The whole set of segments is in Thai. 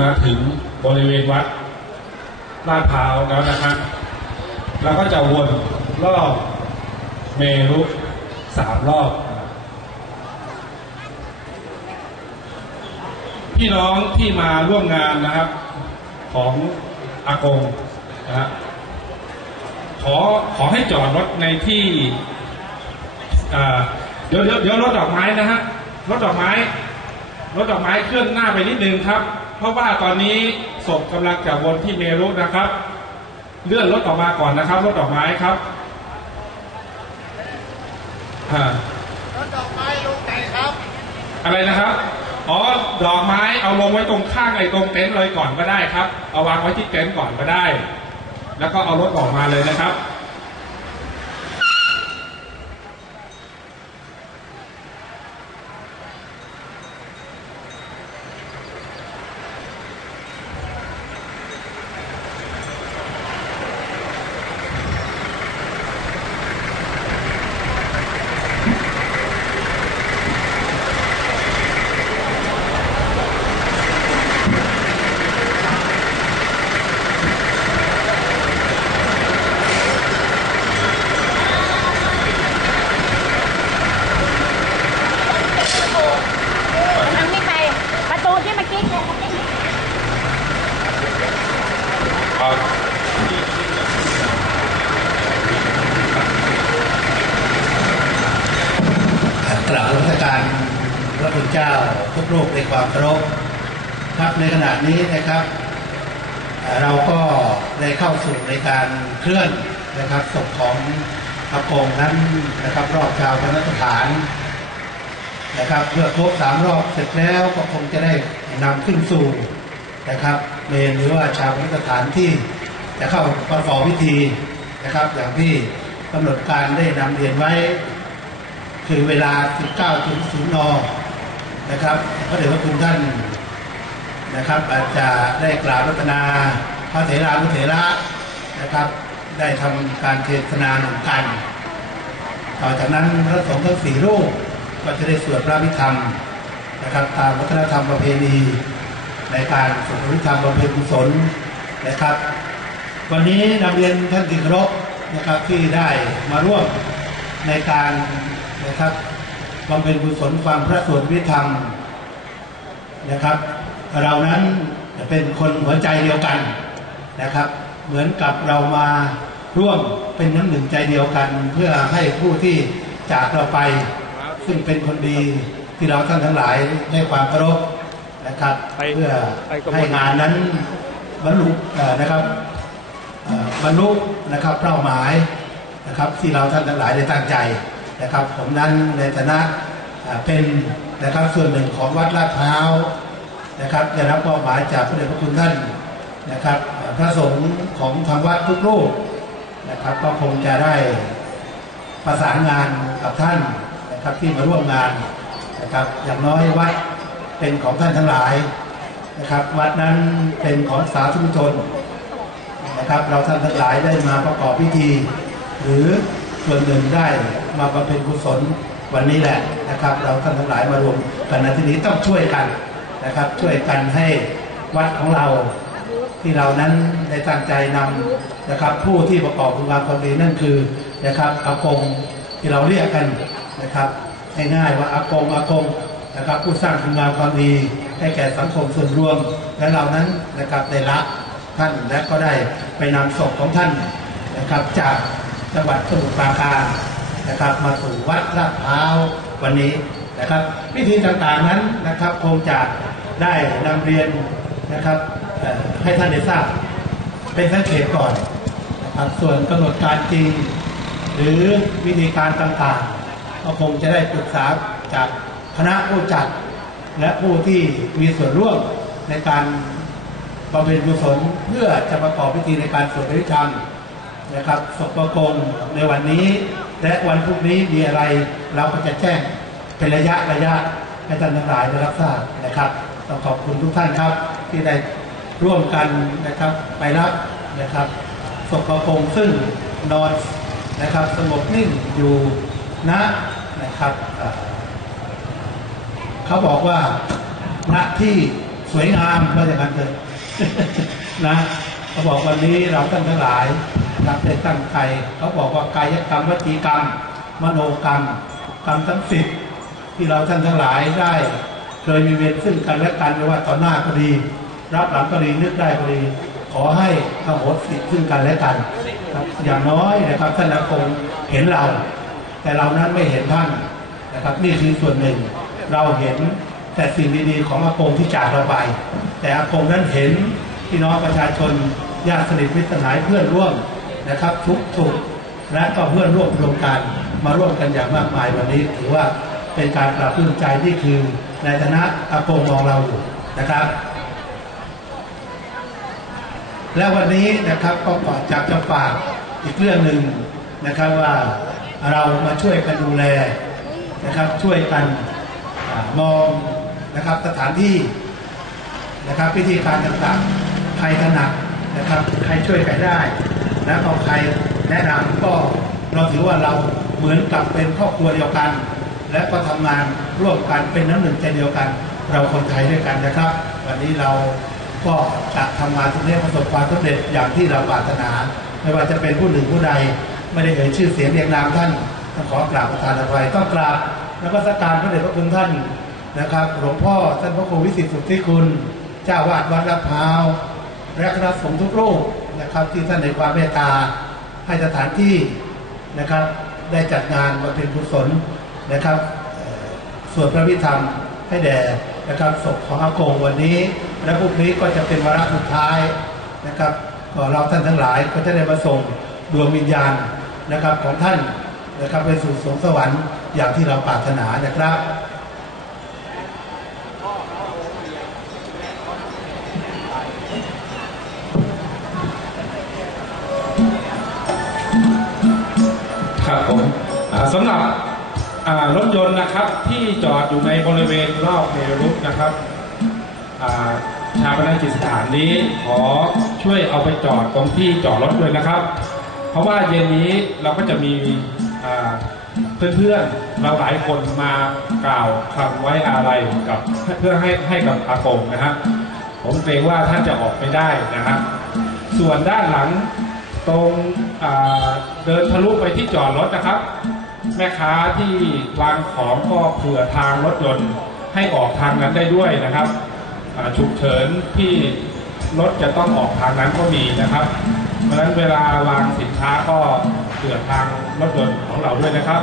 มาถึงบริเวณวัดลาดพร้าวแล้วนะครับเราก็จะวนรอบเมรุสามรอบ พี่น้องที่มาร่วมงานนะครับ ของอากงนะฮะขอขอให้จอดรถในที่อ่าเดี๋ยวเดี๋ยวรถดอกไม้นะฮะรถดอกไม้รถดอกไม้เคลื่อนหน้าไปนิดนึงครับ ราะว่าตอนนี้ศพกำลังจะวนที่เมรุนะครับ เลื่อนรถออกมาก่อนนะครับ รถดอกไม้ครับอ่ารถดอกไม้ลงไหนครับ อะไรนะครับอ๋อดอกไม้เอาลงไว้ตรงข้างไอ้ตรงเต็นท์เลยก่อนก็ได้ครับ เอาวางไว้ที่เต็นท์ก่อนก็ได้ แล้วก็เอารถออกมาเลยนะครับ มันไม่ไปประตูที่เมื่อกี้เนี่ย กราบนมัสการพระคุณเจ้าทุกรูปใน ความเคารพครับในขณะนี้นะครับ เราก็ได้เข้าสู่ในการเคลื่อนนะครับศพของพระกงนั้นนะครับรอบชาวพระสถานนะครับเมื่อครบสามรอบเสร็จแล้วก็คงจะได้นำขึ้นสู่นะครับเมนหรือว่าชาวพระสถานที่จะเข้าประกอบพิธีนะครับอย่างที่กำหนดการได้นำเรียนไว้ คือเวลา 19ถึง0น นะครับพระเดชพระคุณท่านนะครับอาจจะได้กล่าวรัตนาพระเถรานุเถระนะครับ ได้ทำการเทศนาหนึ่งกัน ต่อจากนั้นพระสงฆ์ทั้งสี่รูปก็จะได้สวดพระพิธรรมนะครับตามวัฒนธรรมประเพณีในการสวดพระพิธรรมบำเพ็ญกุศลนะครับ วันนี้นำเรียนท่านที่เคารพนะครับที่ได้มาร่วมในการนะครับ บำเพ็ญกุศลความพระสวดวิธรรมนะครับ เรานั้นเป็นคนหัวใจเดียวกันนะครับ เหมือนกับเรามาร่วมเป็นน้ำหนึ่งใจเดียวกัน เพื่อให้ผู้ที่จากเราไป ซึ่งเป็นคนดีที่เราท่านทั้งหลายได้ความเคารพนะครับเพื่อให้งานนั้นบรรลุเอ่อนะครับเอ่อบรรลุนะครับเป้าหมายนะครับที่เราท่านทั้งหลายได้ตั้งใจ นะครับ ผมนั้นในฐานะเป็นนะครับส่วนหนึ่งของวัดลาดพร้าวนะครับได้รับมอบหมายจากพระเดชพระคุณท่านนะครับ พระสงฆ์ของทางวัดทุกรูปนะครับ ก็คงจะได้ประสานงานกับท่านนะครับที่มาร่วมงานนะครับอย่างน้อยวัดเป็นของท่านทั้งหลายนะครับ วัดนั้นเป็นของสาธุชนนะครับ เราท่านทั้งหลายได้มาประกอบพิธี หรือส่วนหนึ่งได้ มาบำเพ็ญกุศลวันนี้แหละนะครับ เราท่านทั้งหลายมารวมกันในที่นี้ต้องช่วยกันนะครับ ช่วยกันให้วัดของเราที่เรานั้นได้ตั้งใจนำนะครับ ผู้ที่ประกอบคุณงามความดีนั่นคือนะครับอากงที่เราเรียกกันนะครับง่ายๆว่าอากงอากงนะครับ ผู้สร้างคุณงามความดีให้แก่สังคมส่วนรวม และเรานั้นนะครับได้ละท่านและก็ได้ไปนำศพของท่านนะครับจากจังหวัดสมุทรปราการ นะครับ มาสู่วัดลาดพร้าววันนี้นะครับพิธีต่างๆนั้นนะครับคงจะได้นำเรียนนะครับให้ท่านได้ทราบเป็นสังเกตก่อนนะครับส่วนกำหนดการจริง หรือวิธีการต่างๆ ก็คงจะได้ปรึกษาจากคณะผู้จัด และผู้ที่มีส่วนร่วมในการบำเพ็ญกุศลเพื่อจะประกอบพิธีในการสวดพระธรรมนะครับศพประกงในวันนี้ และวันพรุ่งนี้มีอะไรเราก็จะแจ้งเป็นระยะระยะให้ท่านทั้งหลายได้รับทราบนะครับ ต้องขอบคุณทุกท่านครับ ที่ได้ร่วมกันนะครับไปรับนะครับศพประกงซึ่งนอนนะครับสงบนิ่งอยู่ณนะครับเขาบอกว่าณที่สวยงามว่าอย่างนั้นเลยนะเขาบอกวันนี้เราท่านทั้งหลาย นับได้ตั้งใจเขาบอกว่ากายกรรมวจีกรรม มโนกรรมกรรมทั้งสิบที่เราท่านทั้งหลายได้ เคยมีเวรซึ่งกันและกันไม่ว่าต่อหน้าก็ดี รับหลังก็ดีนึกได้ก็ดี ขอให้ขโหสิซึ่งกันและกันครับอย่างน้อยนะครับท่านอาคงเห็นเรา แต่เรานั้นไม่เห็นท่านนะครับนี่คือส่วนหนึ่ง เราเห็นแต่สิ่งดีๆของอากงที่จากเราไป แต่อากงนั้นเห็นพี่น้องประชาชนญาติสนิทมิตรสหายเพื่อนร่วม นะครับ ทุกสุขและก็เพื่อนร่วมโครงการมาร่วมกันอย่างมากมายวันนี้ ถือว่าเป็นการปรับปลื้มใจที่คือในฐานะอากงมองเราอยู่นะครับ และวันนี้นะครับก็ก่อจากจะฝากอีกเรื่องหนึ่งนะครับว่าเรามาช่วยกันดูแลนะครับช่วยกันอมองนะครับสถานที่นะครับพิธีการต่างๆใครถนัดนะครับใครช่วยใครได้ แล้วก็ใครแนะนำก็เราถือว่าเราเหมือนกับเป็นครอบครัวเดียวกัน และก็ทำงานร่วมกันเป็นน้ำหนึ่งใจเดียวกัน เราคนไทยด้วยกันนะครับ วันนี้เราก็จะทำงานตรงนี้ประสบความสำเร็จอย่างที่เราปรารถนา ไม่ว่าจะเป็นผู้หนึ่งผู้ใด ไม่ได้เอ่ยชื่อเสียงเรียงนามท่านต้องขอกราบประธานอภัยต้องกราบแล้วก็สักการพระเดชพระคุณท่านนะครับหลวงพ่อท่านพระครูวิสิตสุทธิคุณ เจ้าวาดวัดลาดพร้าวและคณะสงฆ์ทุกรูป นะครับที่ท่านในความเมตตาให้สถานที่นะครับ ได้จัดงานมาเป็นกุศลนะครับส่วนพระพิธรรมให้แด่นะครับศพของอากงวันนี้ และพรุ่งนี้ก็จะเป็นวาระสุดท้ายนะครับก็เราท่านทั้งหลายก็จะได้มาส่งดวงวิญญาณนะครับของท่านนะครับไปสู่สวงสวรรค์อย่างที่เราปรารถนานะครับ สำหรับรถยนต์นะครับที่จอดอยู่ในบริเวณรอบเมรุกนะครับชาปนกิจสถานนี้ขอช่วยเอาไปจอดตรงที่จอดรถด้วยนะครับ เพราะว่าเย็นนี้เราก็จะมีเพื่อนๆเราหลายคนมากล่าวคำไว้อาลัยกับเพื่อให้ให้กับอากงนะครับผมเกรงว่าท่านจะออกไม่ได้นะครับส่วนด้านหลังตรงเดินทะลุไปที่จอดรถนะครับ แม่ค้าที่วางของก็เผื่อทางรถยนต์ให้ออกทางนั้นได้ด้วยนะครับฉุกเฉินที่รถจะต้องออกทางนั้นก็มีนะครับ เพราะฉะนั้นเวลาวางสินค้าก็เผื่อทางรถยนต์ของเราด้วยนะครับ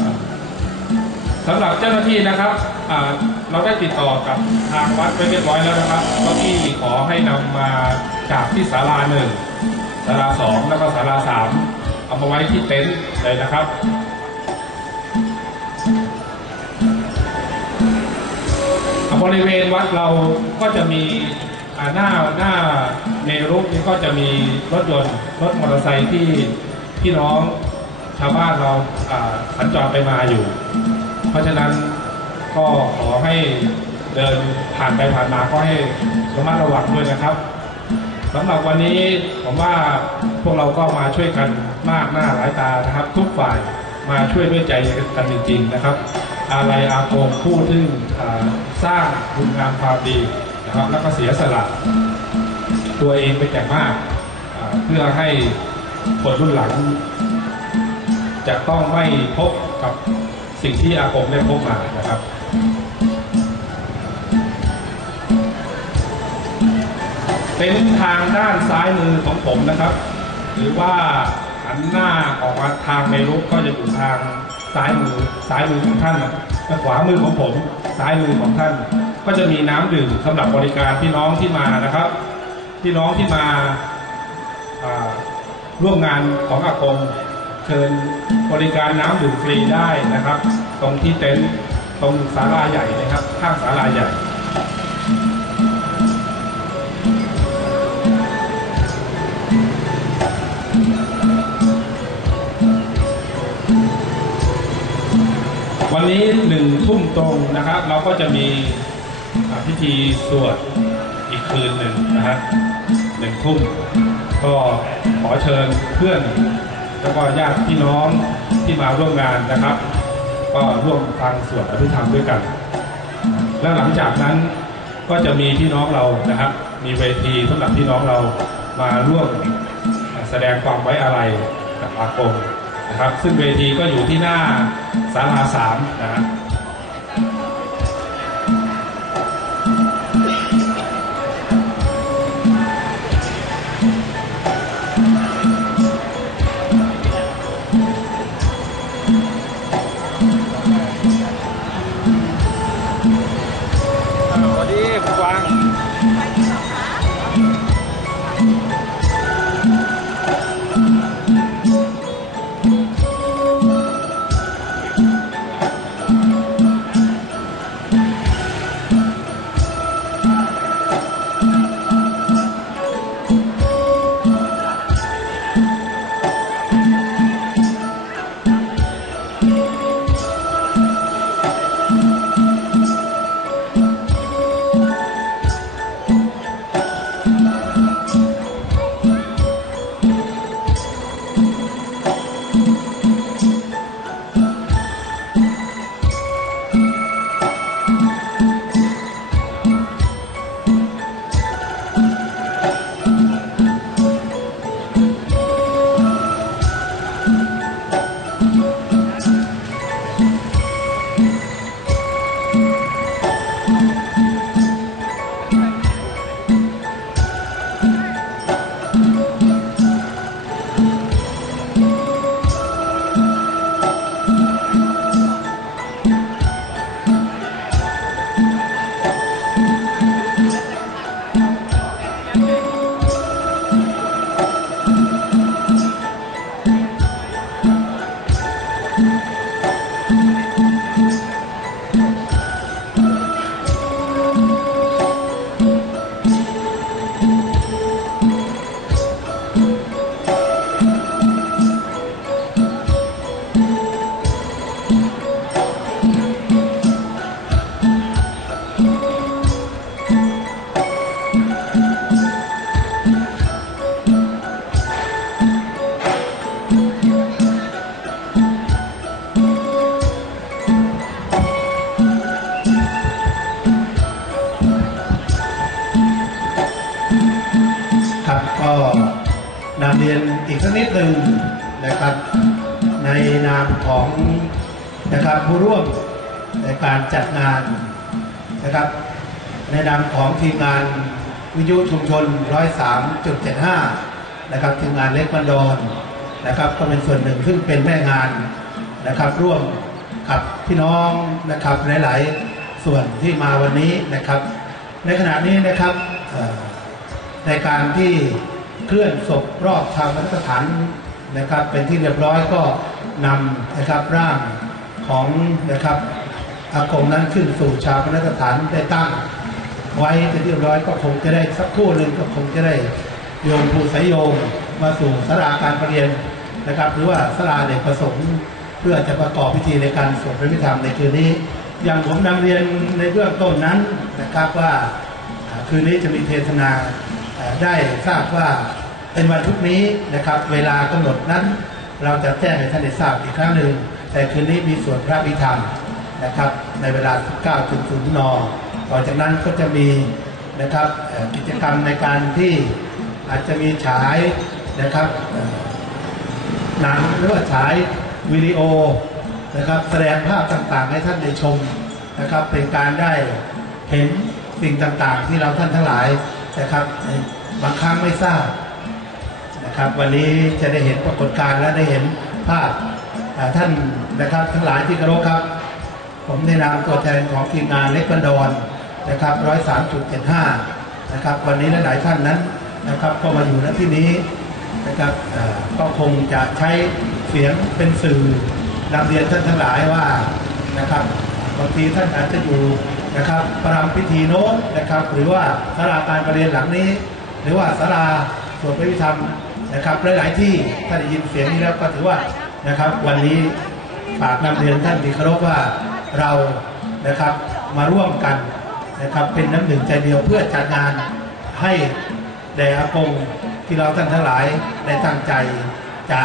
อ่าสำหรับเจ้าหน้าที่นะครับเราได้ติดต่อกับทางวัดไปเรียบร้อยแล้วนะครับเก้าอี้ขอให้นำมาจากที่ศาลาหนึ่งศาลาสองแล้วก็ศาลาสาม เอามาไว้ที่เต็นท์เลยนะครับบริเวณวัดเราก็จะมีหน้าหน้าเนรุนี่ก็จะมีรถยนต์รถมอเตอร์ไซค์ที่พี่น้องชาวบ้านเราอ่าสัญจรไปมาอยู่ เพราะฉะนั้นก็ขอให้เดินผ่านไปผ่านมาก็ให้ระมัดระวังด้วยนะครับ สำหรับวันนี้ผมว่าพวกเราก็มาช่วยกันมากหน้าหลายตานะครับ ทุกฝ่ายมาช่วยด้วยใจกันจริง ๆ นะครับ อะไรอาโกผู้ที่สร้างคุณงามความดีนะครับ แล้วก็เสียสละตัวเองเป็นอย่างมาก เพื่อให้คนรุ่นหลัง จะต้องไม่พบกับสิ่งที่อากงได้พบมานะครับ เป็นทางด้านซ้ายมือของผมนะครับ หรือว่าหันหน้าออกมาทางในรุกก็จะอยู่ทางซ้ายมือซ้ายมือของท่านนะและขวามือของผม ซ้ายมือของท่าน ก็จะมีน้ำดื่มสำหรับบริการพี่น้องที่มานะครับ พี่น้องที่มาอ่าร่วมงานของอากงเชิญบริการน้ำดื่มฟรีได้นะครับ ตรงที่เต็นท์ตรงศาลาใหญ่นะครับ ข้างศาลาใหญ่ วันนี้หนึ่งทุ่มตรงนะครับ เราก็จะมีพิธีสวดอีกคืนหนึ่งนะฮะหนึ่งทุ่มก็ขอเชิญเพื่อน แล้วก็ญาติพี่น้องที่มาร่วมงานนะครับ ก็ร่วมฟังสวดอภิธรรมด้วยกัน แล้วหลังจากนั้นก็จะมีพี่น้องเรานะครับ มีเวทีสำหรับพี่น้องเรามาร่วมแสดงความไว้อาลัยกับอากง นะครับ ซึ่งเวทีก็อยู่ที่หน้าศาลาสามนะฮะ ของนะครับผู้ร่วมในการจัดงานนะครับ ในนามของทีมงานวิทยุชุมชน 103.75 นะครับทีมงานเล็กบันดอนนะครับ ก็เป็นส่วนหนึ่งซึ่งเป็นแม่งานนะครับ ร่วมกับพี่น้องนะครับหลาย ๆ ส่วนที่มาวันนี้นะครับ ในขณะนี้นะครับในการที่เคลื่อนศพรอบชาวพัฒสถานนะครับ เป็นที่เรียบร้อยก็ นำนะครับร่างของนะครับอากงนั้นขึ้นสู่ชาวพัสถานได้ตั้ง ไว้เป็นที่เรียบร้อยก็คงจะได้สักครู่หนึ่งก็คงจะได้โยมภูสายโยมมาสู่สราการประเรียนนะครับ หรือว่าสราเด็กประสงค์เพื่อจะประกอบพิธีในการสวดพระพิธรรมในคืนนี้ อย่างผมนำเรียนในเบื้องต้นนั้นนะครับว่าคืนนี้จะมีเทศนาได้ทราบว่าเป็นวันพุธนี้นะครับ เวลากำหนดนั้น เราจะแจ้งให้ท่านได้ทราบอีกครั้งหนึ่งแต่คืนนี้มีสวดพระพิธรรมนะครับ ในเวลา 19.0นต่อจากนั้นก็จะมีนะครับกิจกรรมในการที่อาจจะมีฉายนะครับหนังหรือว่าฉายวิดีโอนะครับแสดงภาพต่างๆ ให้ท่านได้ชมนะครับ เป็นการได้เห็นสิ่งต่างๆ ที่เราท่านทั้งหลายนะครับบางครั้งไม่ทราบ ครับวันนี้จะได้เห็นปรากฏการณ์และได้เห็นภาพท่านนะครับทั้งหลายที่เคารพครับ ผมในนามตัวแทนของทีมงานเล็กบันดอนนะครับร้อยสามจุดเจ็ดห้านะครับวันนี้หลายท่านนั้นนะครับก็มาอยู่ณที่นี้นะครับก็คงจะใช้เสียงเป็นสื่อนำเรียนท่านทั้งหลายว่านะครับบางทีท่านอาจจะอยู่นะครับประรำพิธีโน้นนะครับ หรือว่าสาราการประเรียนหลังนี้ หรือว่าสาราสวดพระพิธรรม นะครับหลายๆที่ถ้านได้ยินเสียงนี้แล้วก็ถือว่านะครับ วันนี้ฝากนำเรียนท่านที่เคารพว่าเรานะครับมาร่วมกันนะครับเป็นน้ำหนึ่งใจเดียวเพื่อจัดงานให้แด่อากงที่เราท่านทั้งหลายได้ตั้งใจจะ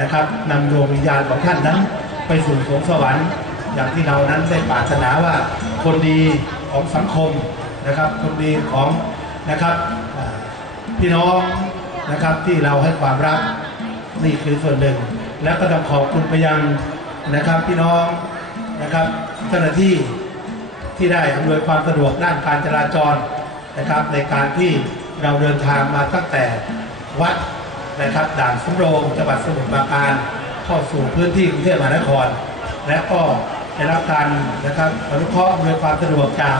นะครับนำดวงวิญญาณของท่านนั้นไปสู่สวงสวรรค์ อย่างที่เรานั้นได้ปรารถนาว่าคนดีของสังคมนะครับ คนดีของนะครับพี่น้อง นะครับที่เราให้ความรักนี่คือส่วนหนึ่ง และก็ต้องขอบคุณไปยังนะครับพี่น้องนะครับเจ้าหน้าที่ที่ได้อำนวยความสะดวกด้านการจราจรนะครับ ในการที่เราเดินทางมาตั้งแต่วัดนะครับด่านสำโรงจังหวัดสมุทรปราการเข้าสู่พื้นที่กรุงเทพมหานคร และก็ได้รับการนะครับอนุเคราะห์อำนวยความสะดวกจาก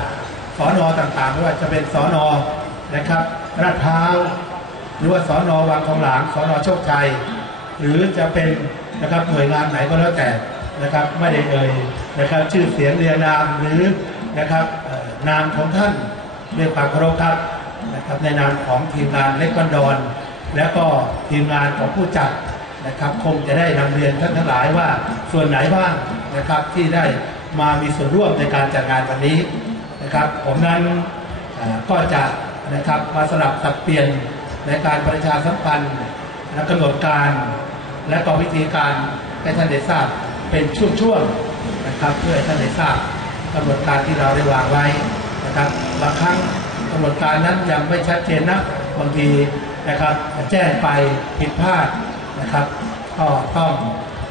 สอนอต่างๆไม่ว่าจะเป็นสอนอนะครับลาดพร้าว หรือว่าสอนอวังทองหลางสอนอโชคชัย หรือจะเป็นนะครับหน่วยงานไหนก็แล้วแต่นะครับไม่ได้เอ่ยนะครับชื่อเสียงเรียนามหรือนะครับนามของท่านเรียกความเคารพครับนะครับในนามของทีมงานเล็กวันดอน และก็ทีมงานของผู้จัดนะครับคงจะได้นำเรียนท่านทั้งหลายว่าส่วนไหนบ้างนะครับที่ได้มามีส่วนร่วมในการจัดงานวันนี้นะครับผมนั้นก็จะนะครับมาสลับสับเปลี่ยน ในการประชาสัมพันธ์และกำหนดการ และก็วิธีการให้ท่านได้ทราบเป็นช่วงๆนะครับ เพื่อให้ท่านได้ทราบกำหนดการที่เราได้วางไว้นะครับบางครั้งกำหนดการนั้นยังไม่ชัดเจนนะบางทีนะครับแจ้งไปผิดพลาดนะครับก็ต้อง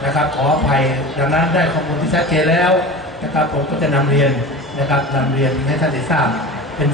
นะครับขออภัยดังนั้นได้ข้อมูลที่ชัดเจนแล้วนะครับผมก็จะนำเรียนนะครับนำเรียนให้ท่านได้ทราบเป็น